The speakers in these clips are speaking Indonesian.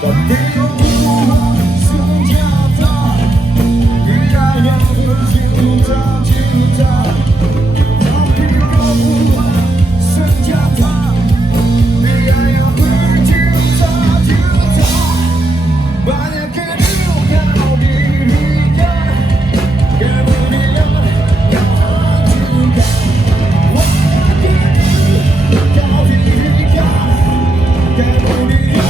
Tapi Tuhan senjata, Dia yang bercinta-cinta. Tapi Tuhan senjata, Dia yang bercinta-cinta. Banyak yang kau dirikan, kemudian kau hancurkan. Banyak kau dirikan, kemudian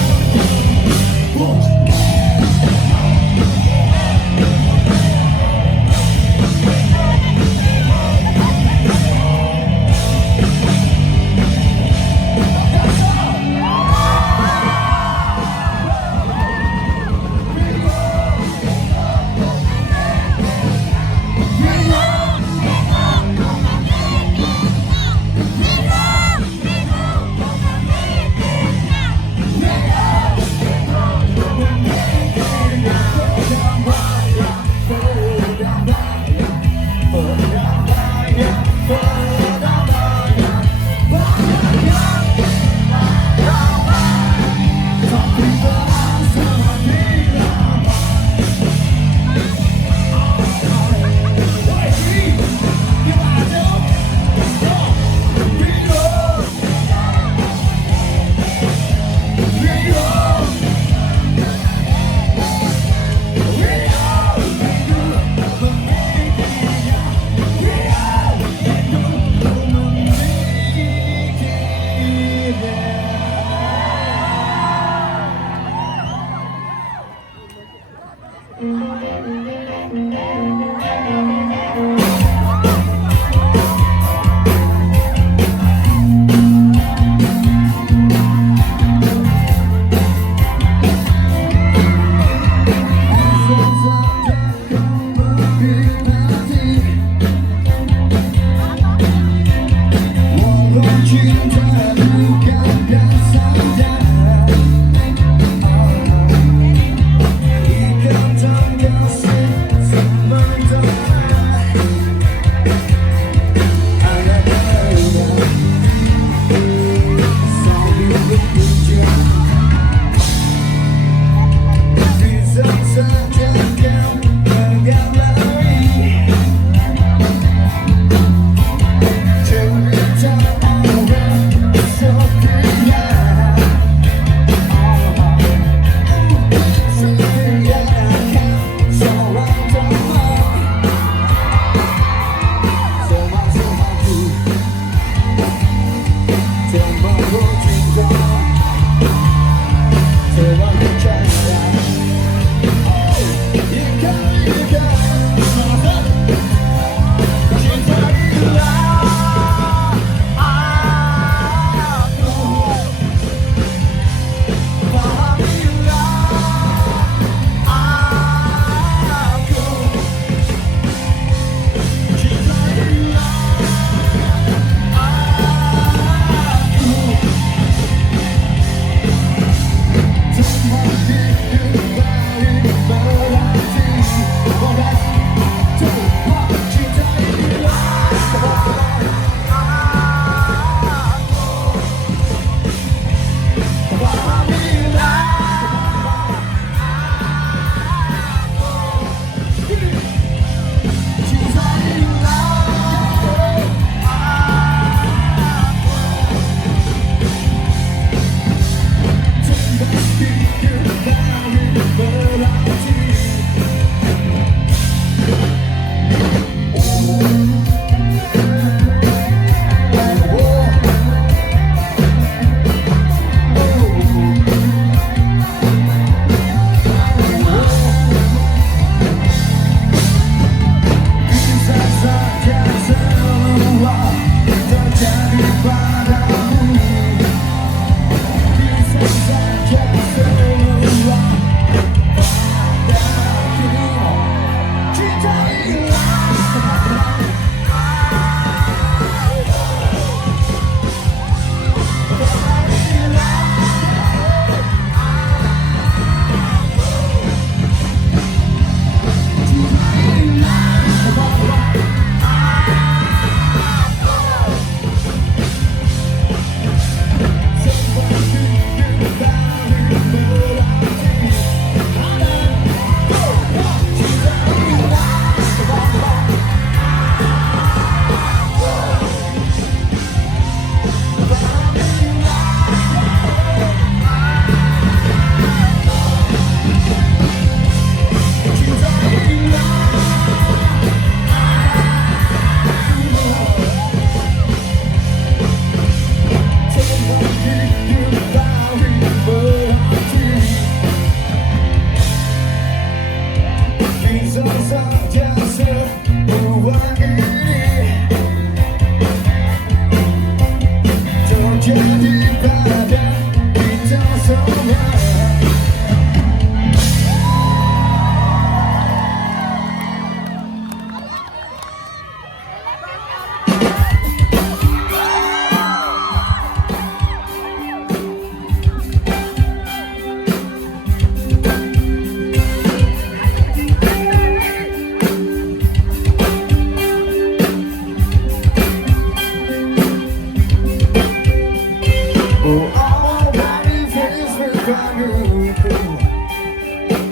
hidupku.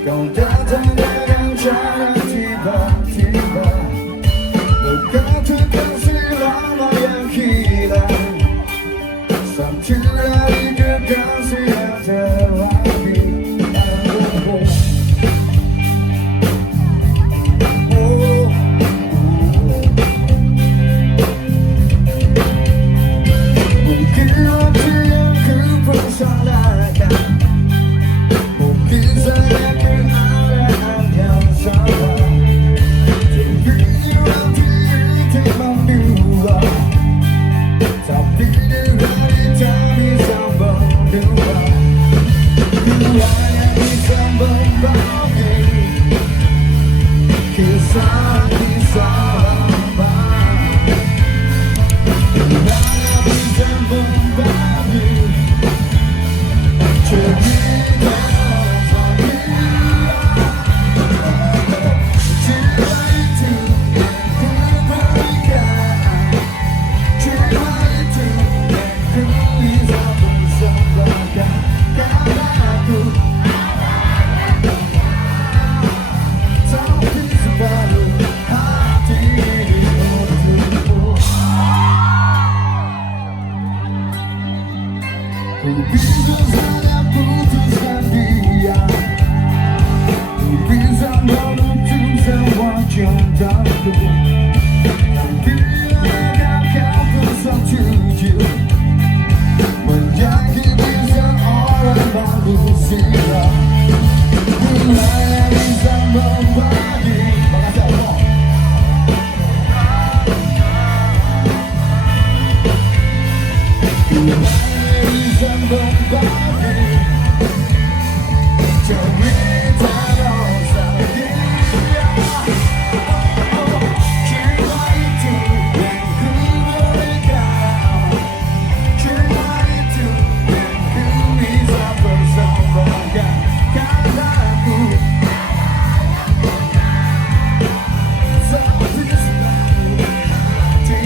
Kau datang dengan cara tiba-tiba, begitu kasih lama yang hilang. Satu dari kekasih yang terlebih. Mungkin waktu yang ku persalahan, mungkin saja keadaan yang salah. Tapi waktu itu mendua, tapi dari tak bisa berdua. Dua yang bisa berbagi kisah-kisah lama. Dua yang bisa berbagi cerita bahagia. Cinta itu yang ku berikan, cinta itu yang ku bisa persembahkan. Karena aku tapi separuh hati untukmu. Ku bisa saja putuskan dia, ku bisa menutup semua cintaku. Tapi adakah kau tersetuju menyakiti seorang manusia? Ku hanya bisa membagi. Makasih Allah. Ku hanya bisa membagi cerita nostalgia. Cinta itu yang ku berikan, cinta itu yang ku bisa persembahkan. Karena aku tapi separuh hati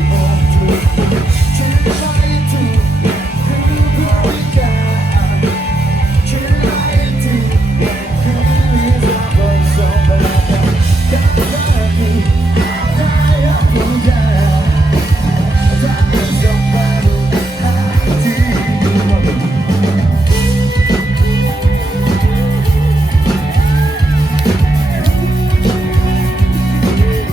untukmu. Cinta itu yang ku berikan, cinta itu yang ku bisa persembahkan. Karena aku ada yang punya, tapi separuh hati untukmu. Tapi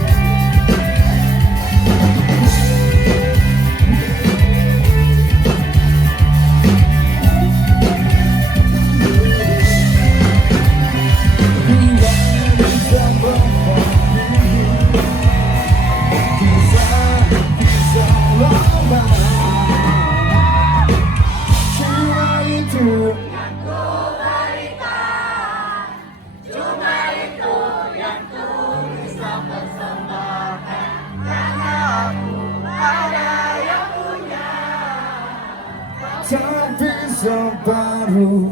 separuh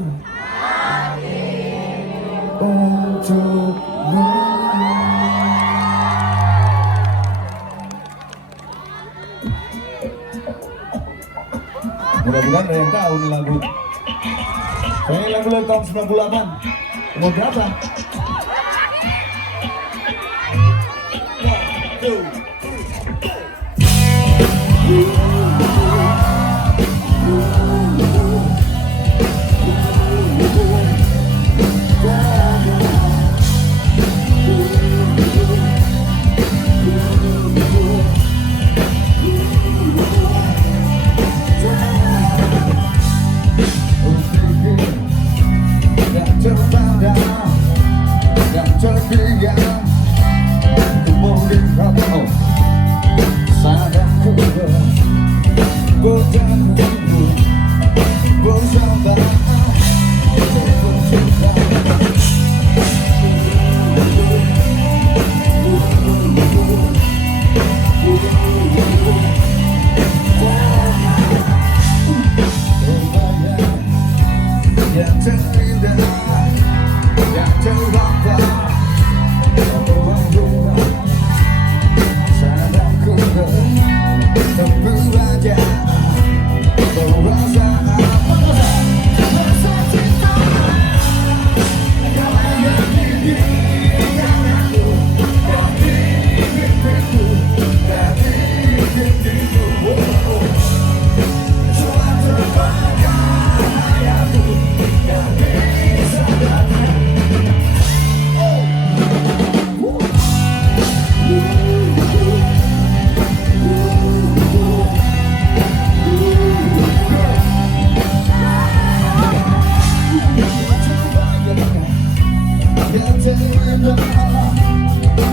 untukmu. Mudah-mudahan ada yang tahu nih lagu. Ini lagu dari tahun 98. Umur berapa? Rasa apa? Rasa cinta.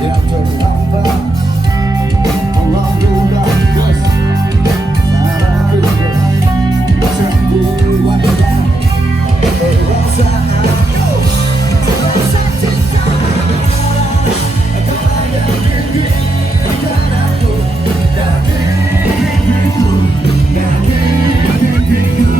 yang terlambat melalui gas sembuh wajah perasaan terasa cinta kepada diri dan aku dan diriku dan diriku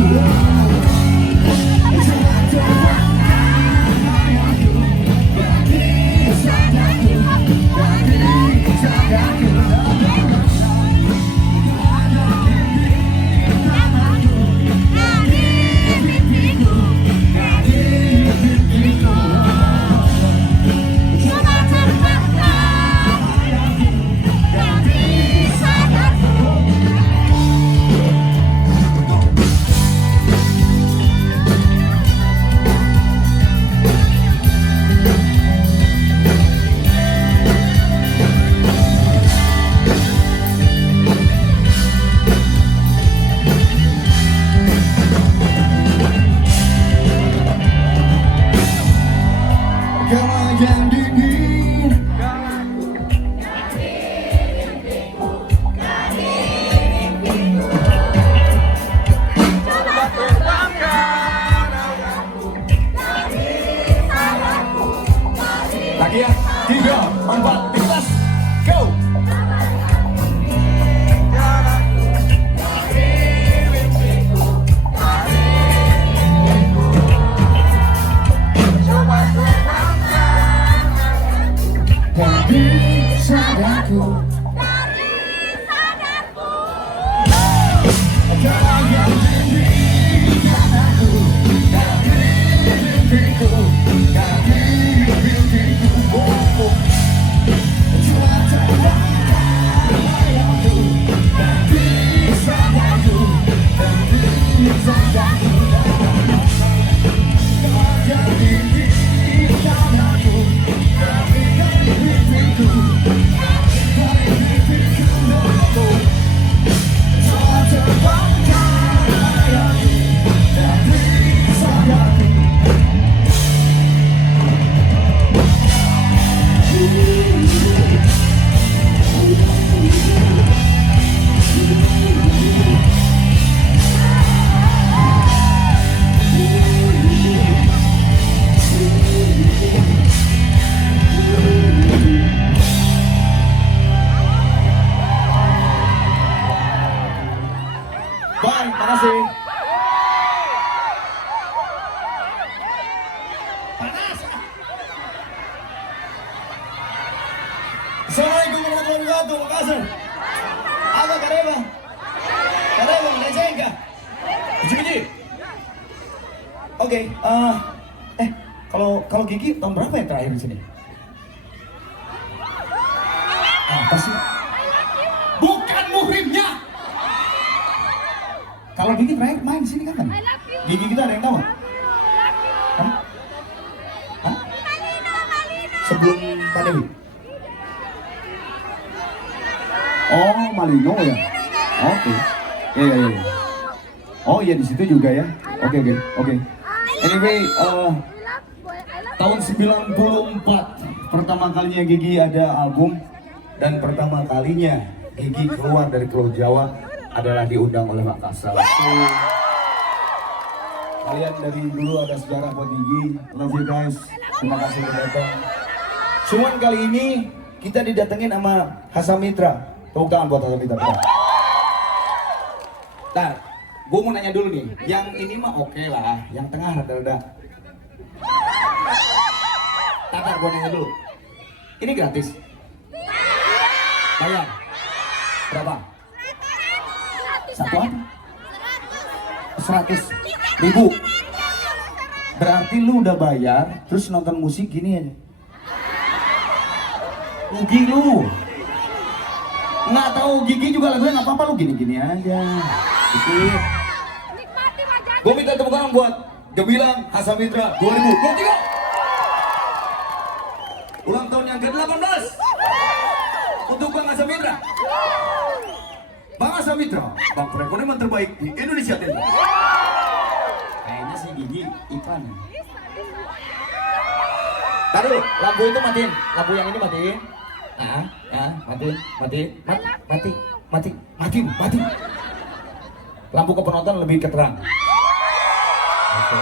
yang dingin lagi ya 3, 4, 15 go sadarku bye, makasih. Panas. Assalamualaikum warahmatullahi wabarakatuh. Makasih. Apa kareba? Kareba, Lezenga. Biji-biji. Oke, kalau Gigi tahun berapa yang terakhir di sini? Apa sih? Bukan muhrimnya. Kalau Gigi terakhir main di sini kapan? Gigi kita ada yang tahu? Hah? Hah? Sebelum pandemi? Oh, Malino ya? Oke. Iya. Oh iya di situ juga ya? Oke. Anyway, tahun 94 pertama kalinya Gigi ada album dan pertama kalinya Gigi keluar dari Pulau Jawa adalah diundang oleh Makassar. Kalian dari dulu ada sejarah buat Gigi. Love you guys. Terima kasih sudah datang. Cuman kali ini kita didatengin sama Hassan Mitra. Tepuk tangan buat Hassan Mitra. Nah, gue mau nanya dulu nih. Yang ini mah oke lah. Yang tengah rada-rada. Tatar, gue nanya dulu. Ini gratis? Bayar? Berapa? Satu apa? 100.000. Berarti lu udah bayar, terus nonton musik gini aja. Rugi lu. Nggak tahu Gigi juga lagunya nggak apa-apa, lu gini-gini aja. Gitu. Gue minta tepuk tangan buat Gemilang Hassan Mitra 2023. Ulang tahun yang ke-18 untuk Bang Hassan Mitra. Bang Hassan Mitra, bang perekonomian terbaik di Indonesia Timur. Kayaknya si Gigi Ipan. Taruh, lampu itu matiin. Lampu yang ini matiin. Mati. Lampu ke penonton lebih keterang. Oke.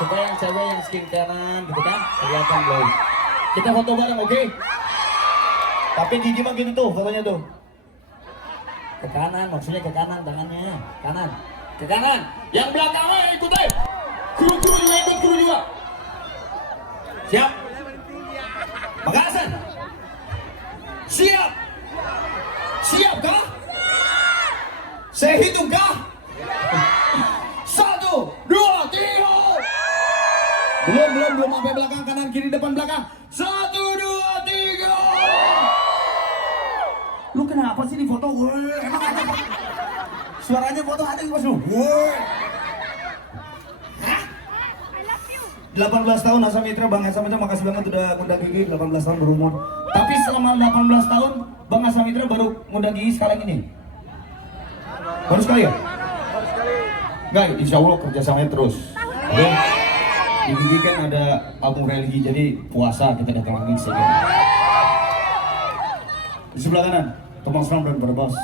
Supaya yang cewek yang skincarean gitu kan kelihatan glow. Kita foto bareng, oke? Tapi gigi mah gitu tuh fotonya tuh. Ke kanan, maksudnya ke kanan tangannya. Kanan. Ke kanan. Yang belakangnya ikut deh. Kru juga ikut, kru juga. Siap? Makasih. Siap. Siap kah? Saya hitung kah? 1, 2, 3. Belum sampai belakang, kanan kiri depan belakang. 1, 2, 3. Lu kenapa sih di foto? Emang ada suaranya foto ada di lu? 18 tahun Asa Mitra, Bang Asa Mitra makasih banget udah ngundang Gigi 18 tahun berumur. Tapi selama 18 tahun Bang Asa Mitra baru ngundang Gigi sekali ini. Baru sekali ya? Enggak, insya Allah kerjasamanya terus. Oke? Di Gigi kan ada album religi, jadi puasa kita datang lagi sini. Di sebelah kanan, Tomang Seram dan Barbas.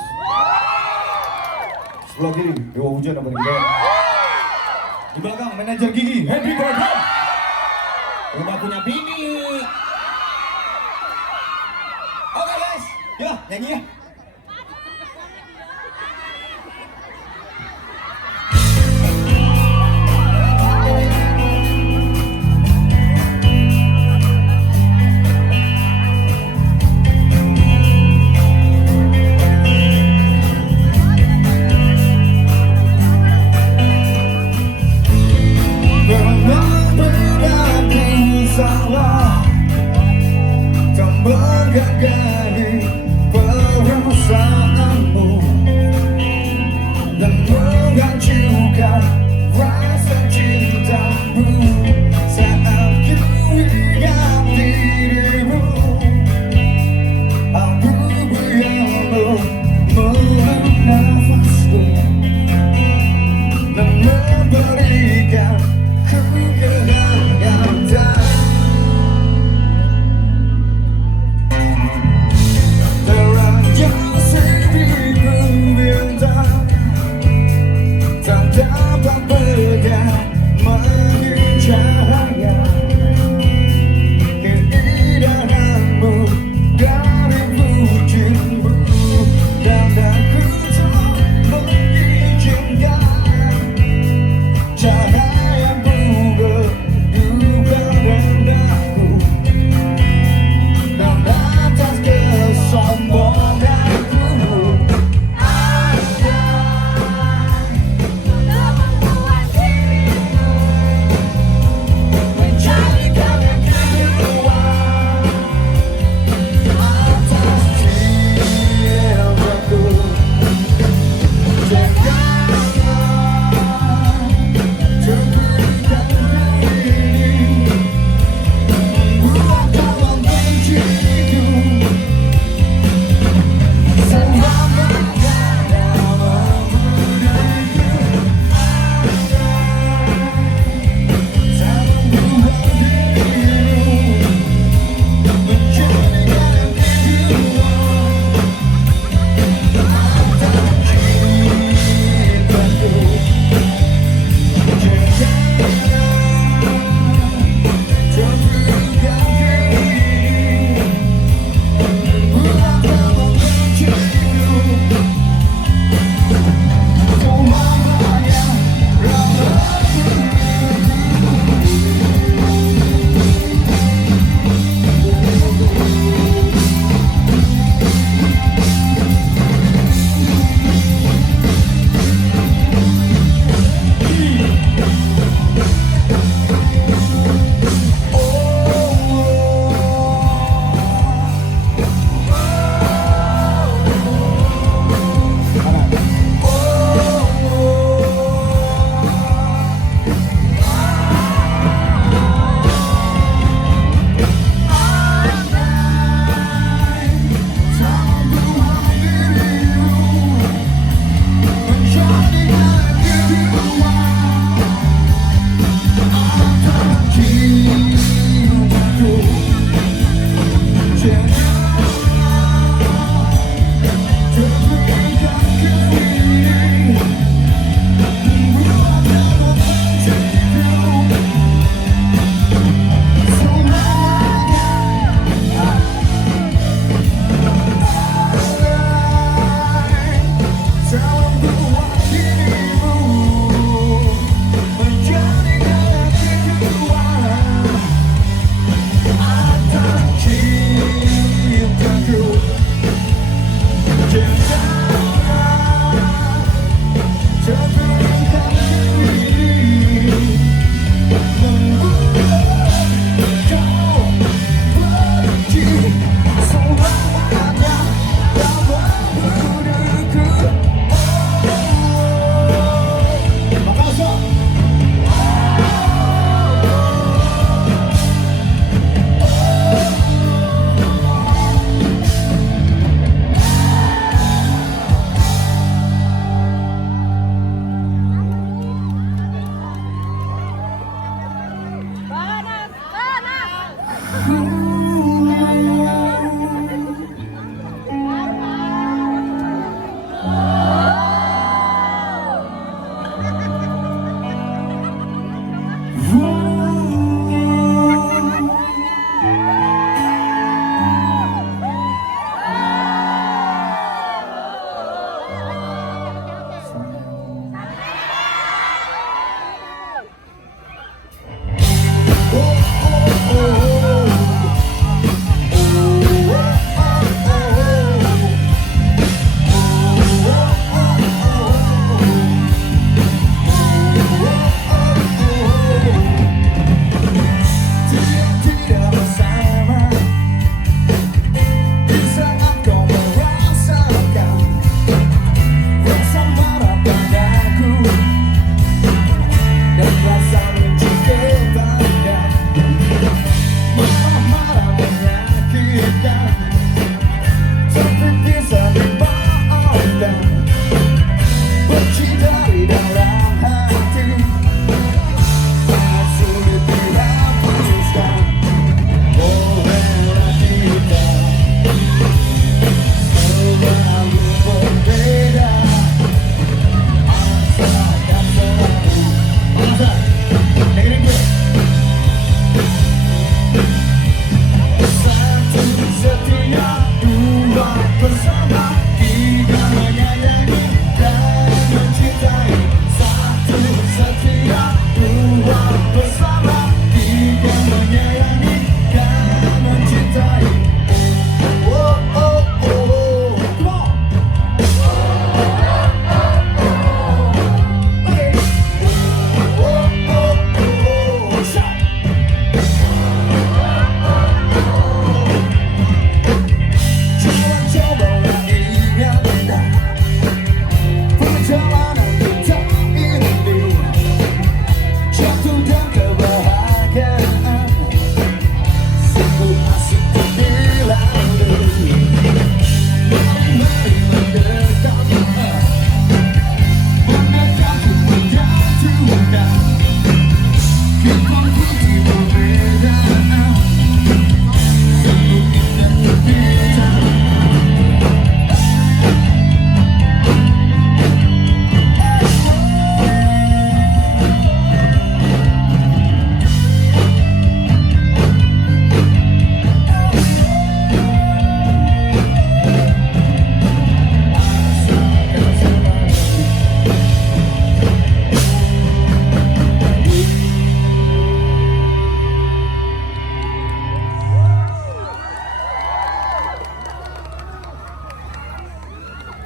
Sebelah kiri, Dewa Hujan dan Berikan. Di belakang, manajer Gigi, Henry Brodom. Udah punya bini. Oke guys, ya nyanyi ya. Salah, tak menggagari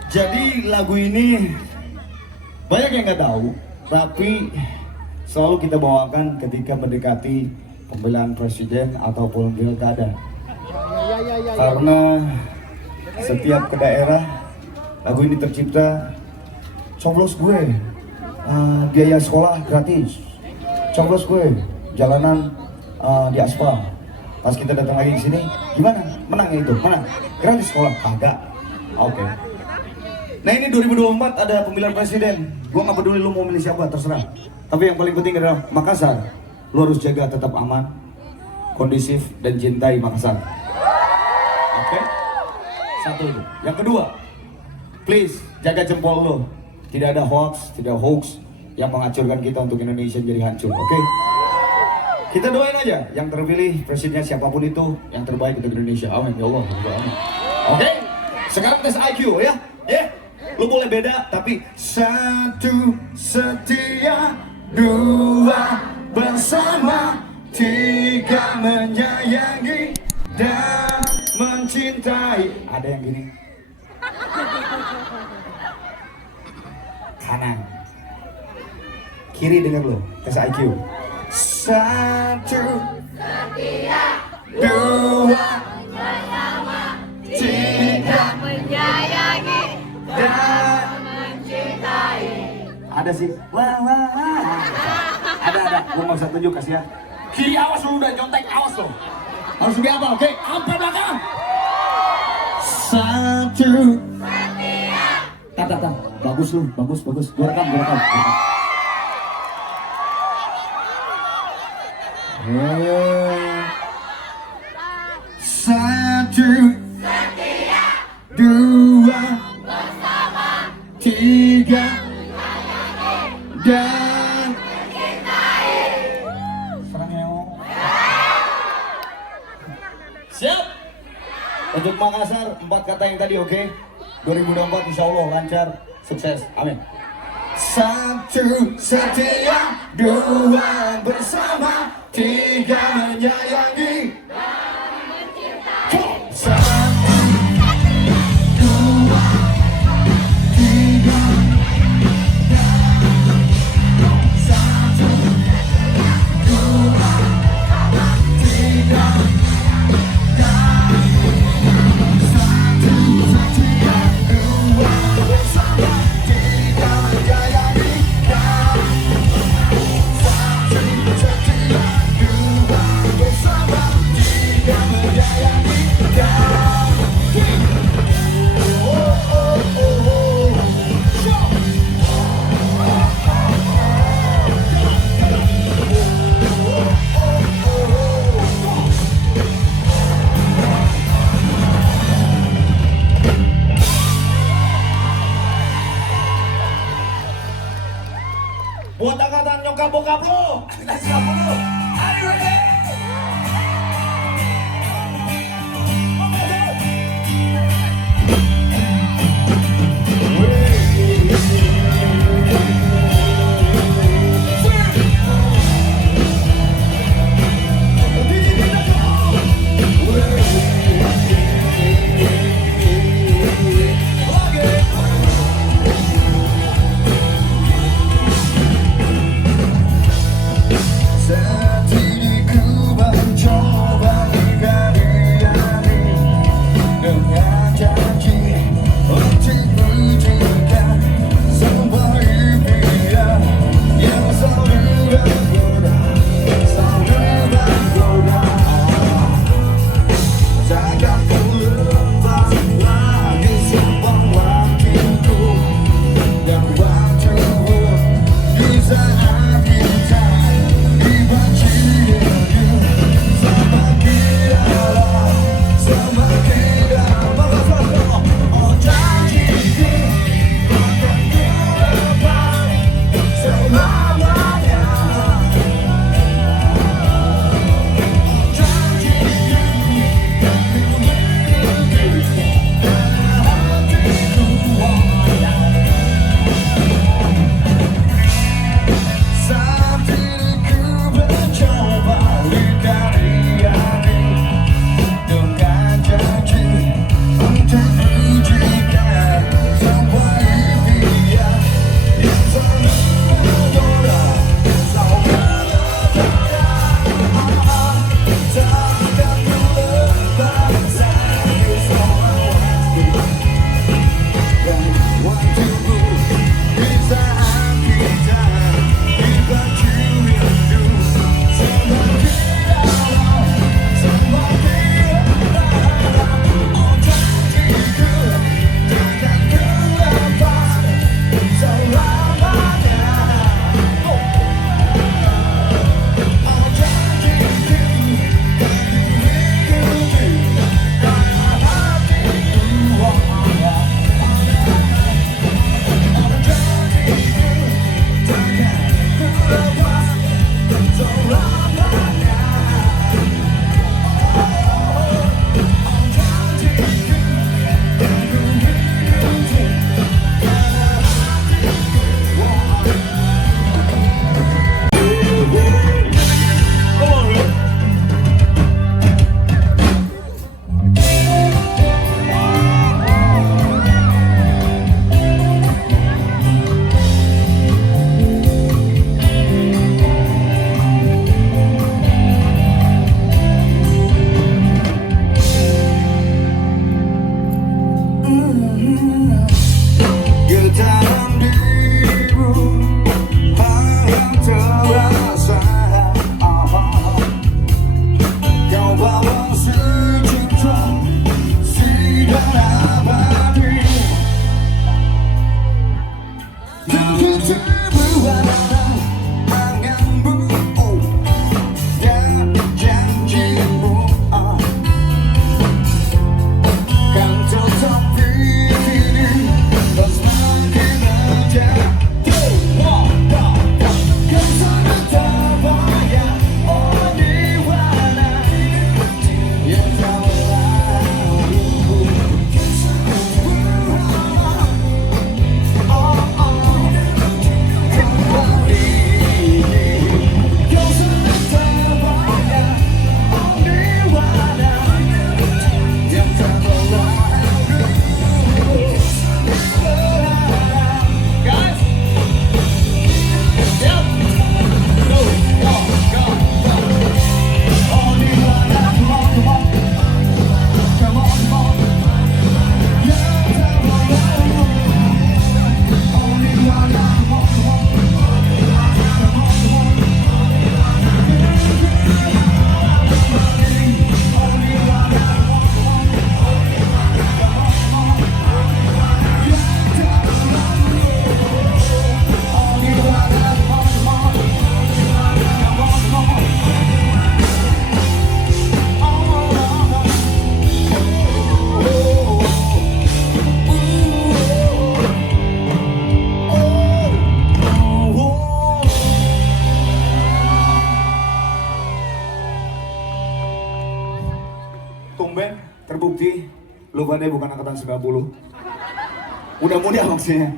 Jadi lagu ini banyak yang nggak tahu, tapi selalu kita bawakan ketika mendekati pemilihan presiden ataupun pilkada. Karena setiap ke daerah lagu ini tercipta, coblos gue, biaya sekolah gratis, coblos gue, jalanan di aspal. Pas kita datang lagi ke sini, gimana? Menang itu, mana? Gratis sekolah, kagak. Oke. Nah ini 2024 ada pemilihan presiden. Gua nggak peduli lu mau milih siapa, terserah. Tapi yang paling penting adalah Makassar. Lu harus jaga tetap aman, kondisif, dan cintai Makassar. Oke? Satu itu. Yang kedua, please jaga jempol lu. Tidak ada hoax, tidak hoax yang menghancurkan kita untuk Indonesia jadi hancur. Oke? Kita doain aja yang terpilih presidennya siapapun itu yang terbaik untuk Indonesia. Amin ya Allah. Amin. Oke? Sekarang tes IQ ya. Lu boleh beda, tapi satu setia, dua bersama, tiga menyayangi dan mencintai. Ada yang gini. Kanan. Kiri denger lo, tes IQ. Satu setia, dua bersama, tiga menyayangi dan mencintai. Ada sih, wah. Ada. Gua nggak usah tunjuk, kasih ya. Kiri awas lu udah nyontek, awas lo. Harus lebih apa? Oke, sampai belakang. Satu. Tata. Bagus lu, bagus. Gua rekam. Untuk Makassar, 4 kata yang tadi, oke? 2024 insya Allah lancar, sukses, amin. Satu setia, dua bersama, tiga menyayangi. Satu, dua, tiga. Satu, dua, tiga. Buat angkatan nyokap bokap lo, kita siap dulu. Are you ready? Say tumben terbukti lu Bade bukan angkatan 90. Udah muda maksudnya.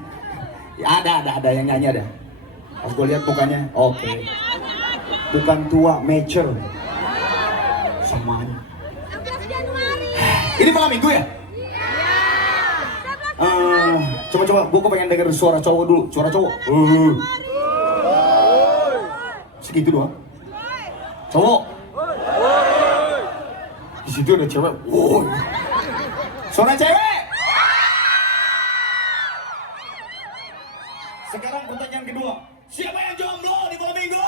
Ya, ada yang nyanyi ada. Pas gue lihat mukanya, oke. Bukan tua, mature. Semuanya. Ini malam minggu ya? Coba, gue pengen denger suara cowok dulu. Suara cowok. Segitu doang. Cowok. Di situ ada cewek. Suara cewek. Sekarang pertanyaan kedua. Siapa yang jomblo di malam minggu?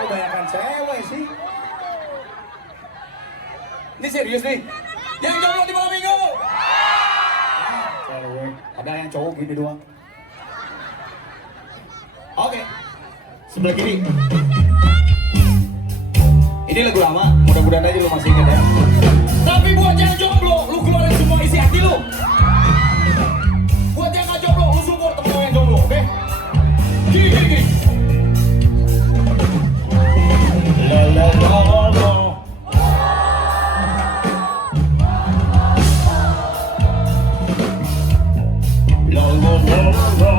Kebanyakan cewek sih. Ini serius nih. Yang jomblo di malam minggu? Cewek. Ada yang cowok gini doang. Oke. Sebelah kiri. Ini lagu lama, mudah-mudahan aja lu masih ingat ya. Tapi buat yang jomblo, lu keluarin semua isi hati lu. Buat yang gak jomblo, lu support temen yang jomblo, oke? Gini. La la la la. La la la la.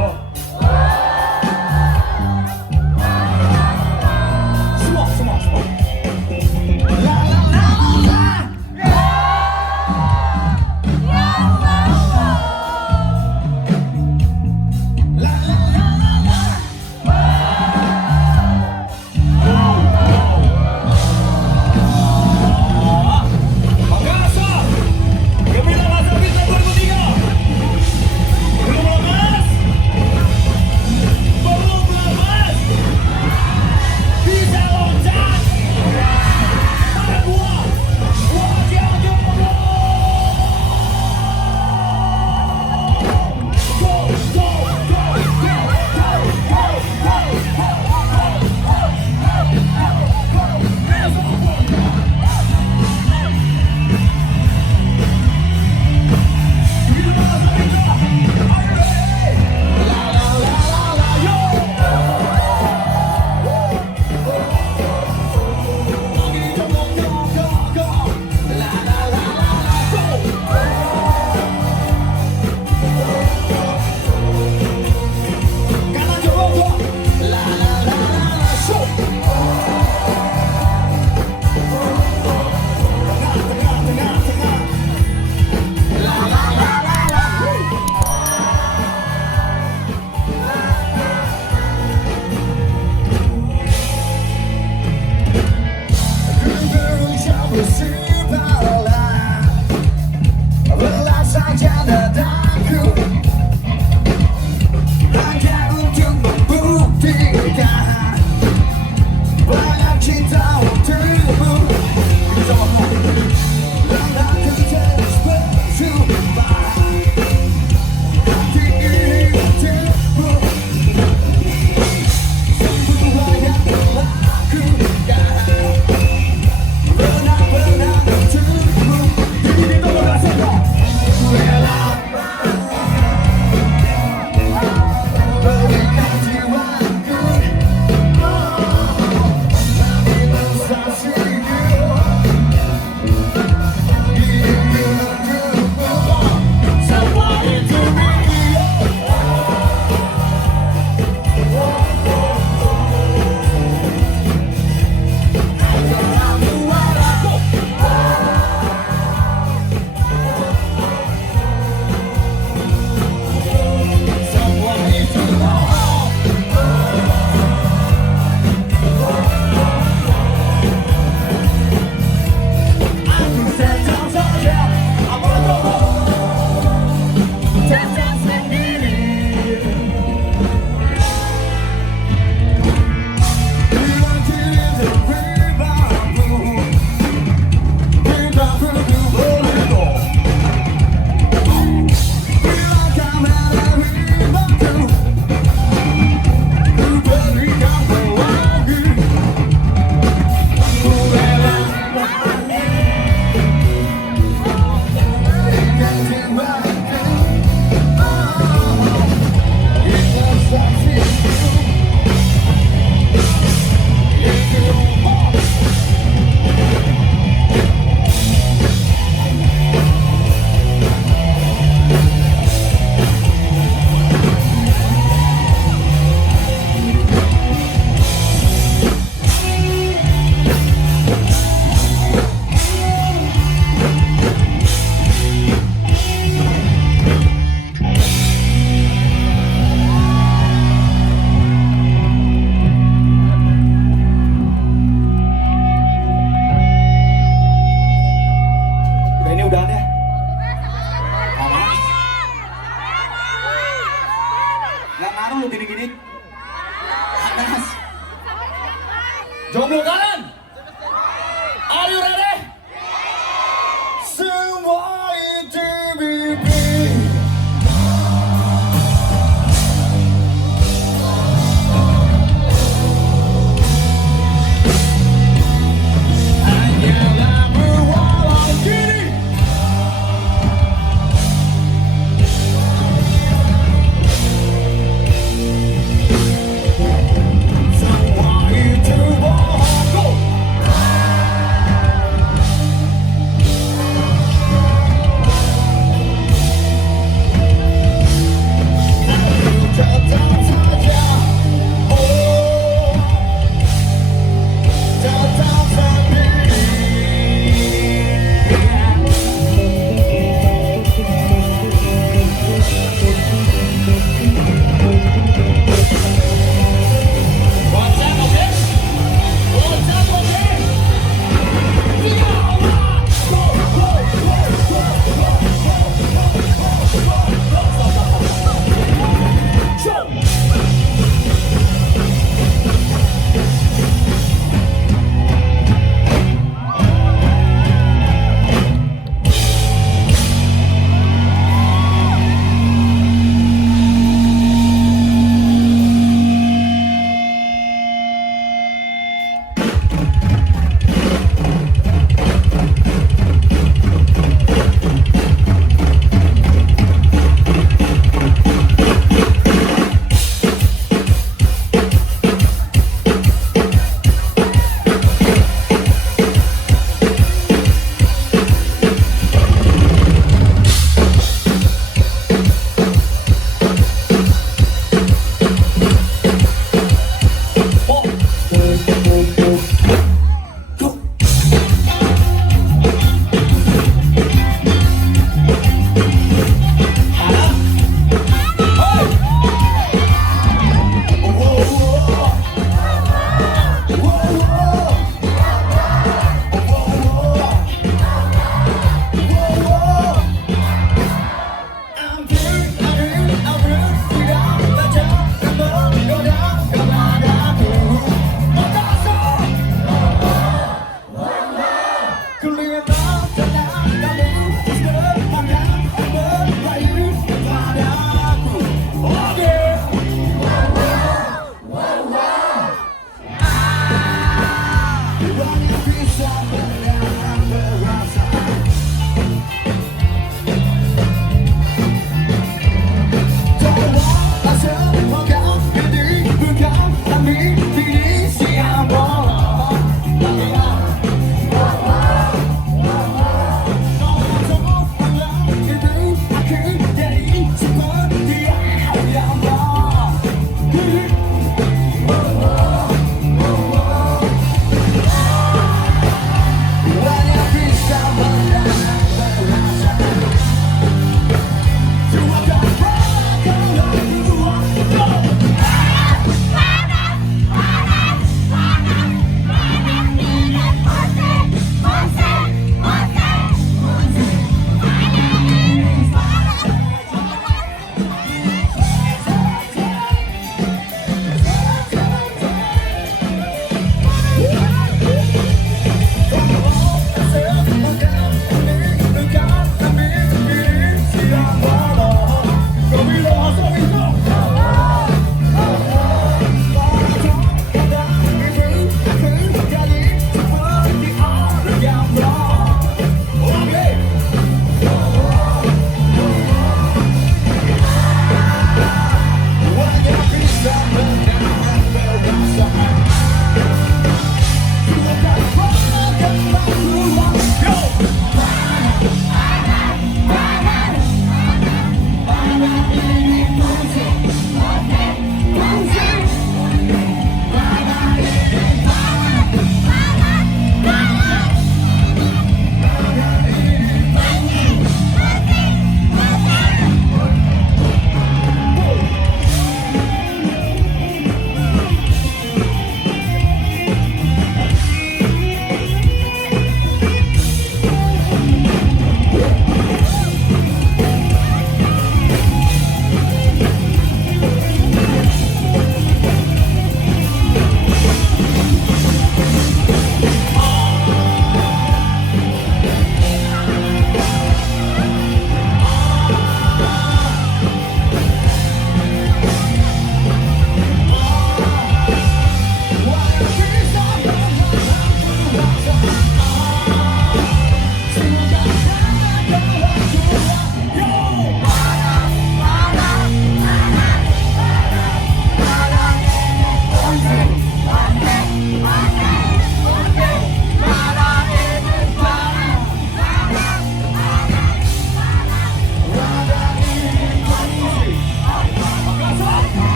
That's it.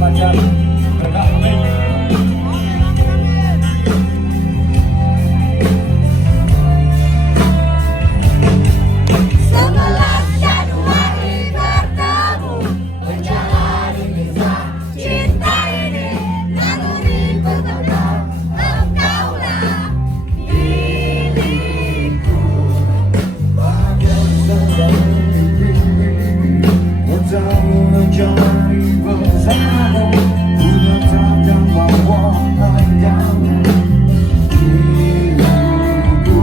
saja berkambing. 11 Januari bertemu, menjalani kisah cinta ini. Naluri bertengkar, engkaulah diriku. Mencari bersama, ku nyatakan bahwa engkaulah diriku.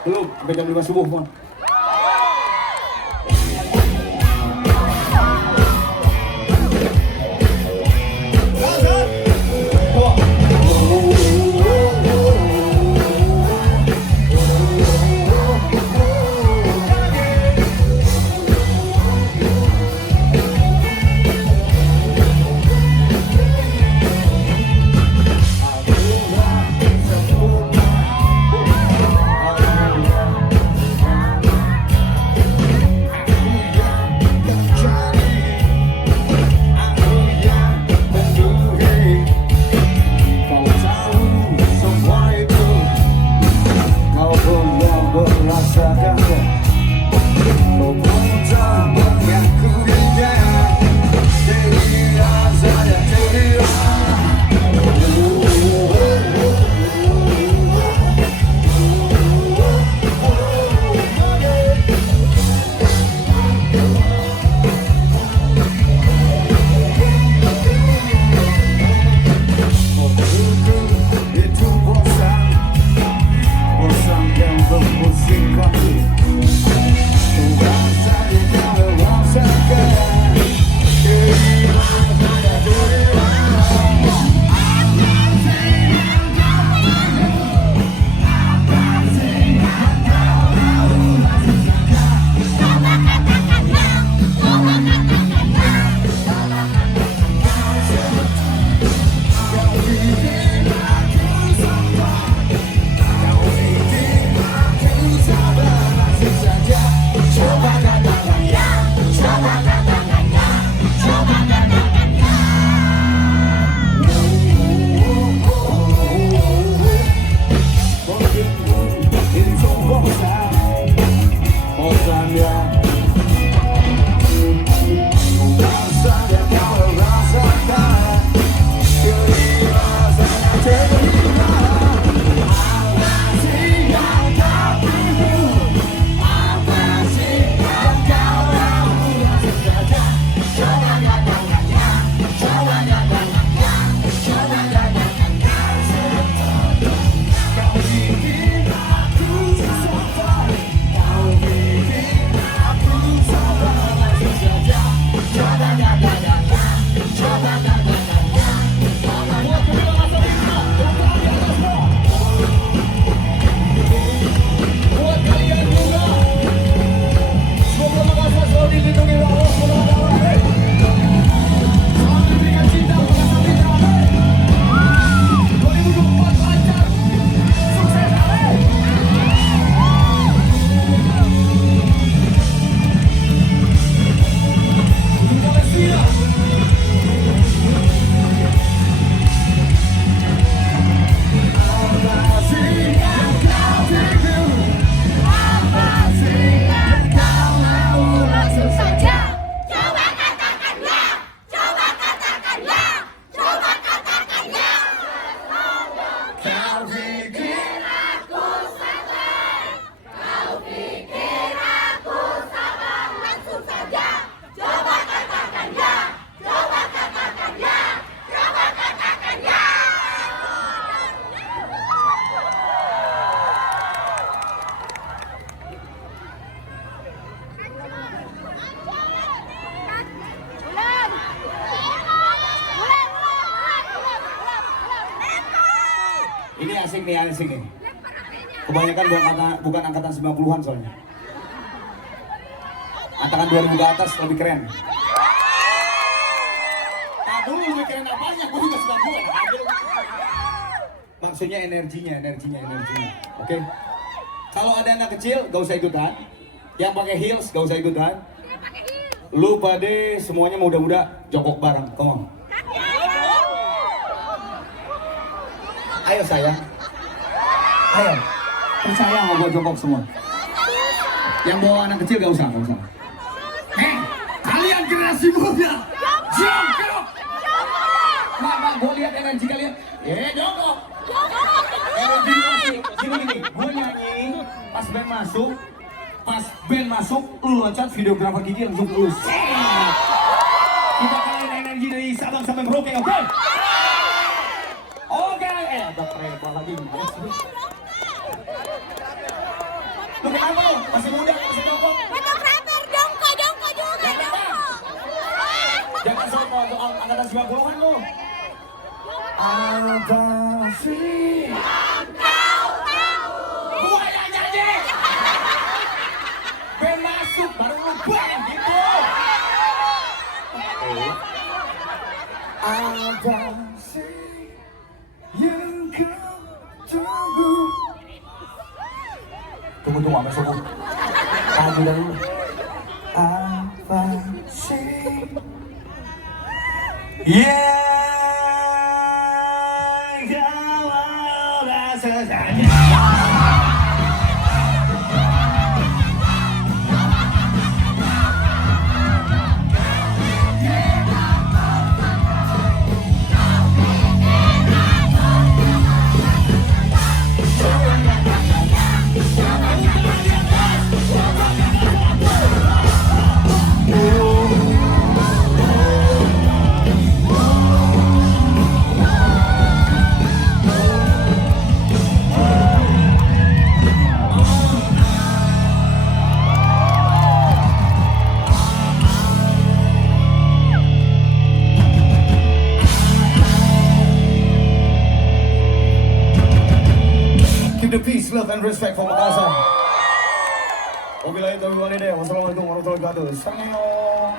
Belum, sampai jam 5 subuh, Mon. asik nih, asik nih. Kebanyakan bukan angkatan 90-an soalnya. Angkatan 2000 ke atas lebih keren. Aduh, lebih keren apanya? Gue juga 90-an. Maksudnya energinya. Oke? Kalau ada anak kecil, gak usah ikutan. Yang pakai heels, gak usah ikutan. Lu pada semuanya muda-muda jongkok bareng, come on. Ayo sayang. Ayo. Percaya sama gua jongkok semua. Yang bawa anak kecil gak usah. Kalian generasi muda. Jongkok. Mak, gua lihat energi kalian. Jongkok. Energi masih. Gini, gua nyanyi pas band masuk, lu loncat, videografer gigi langsung lulus. Kita kalian energi dari Sabang sampai Merauke, oke? Oke, ada preman lagi. Lu kenapa lu? Masih muda, masih jongkok. Fotografer jongkok juga jongkok. Jangan soal angkatan 90-an lu. Apa sih? Gua yang nyanyi. Band masuk baru lu band gitu. Apa sih yang kau tunggu? Tunggu sampai subuh. Pagi dulu. Apa sih yang kau rasa saja? Keep the peace, love, and respect for Makassar. Wabillahi taufiq wal hidayah. Wassalamualaikum warahmatullahi wabarakatuh. Annyeong.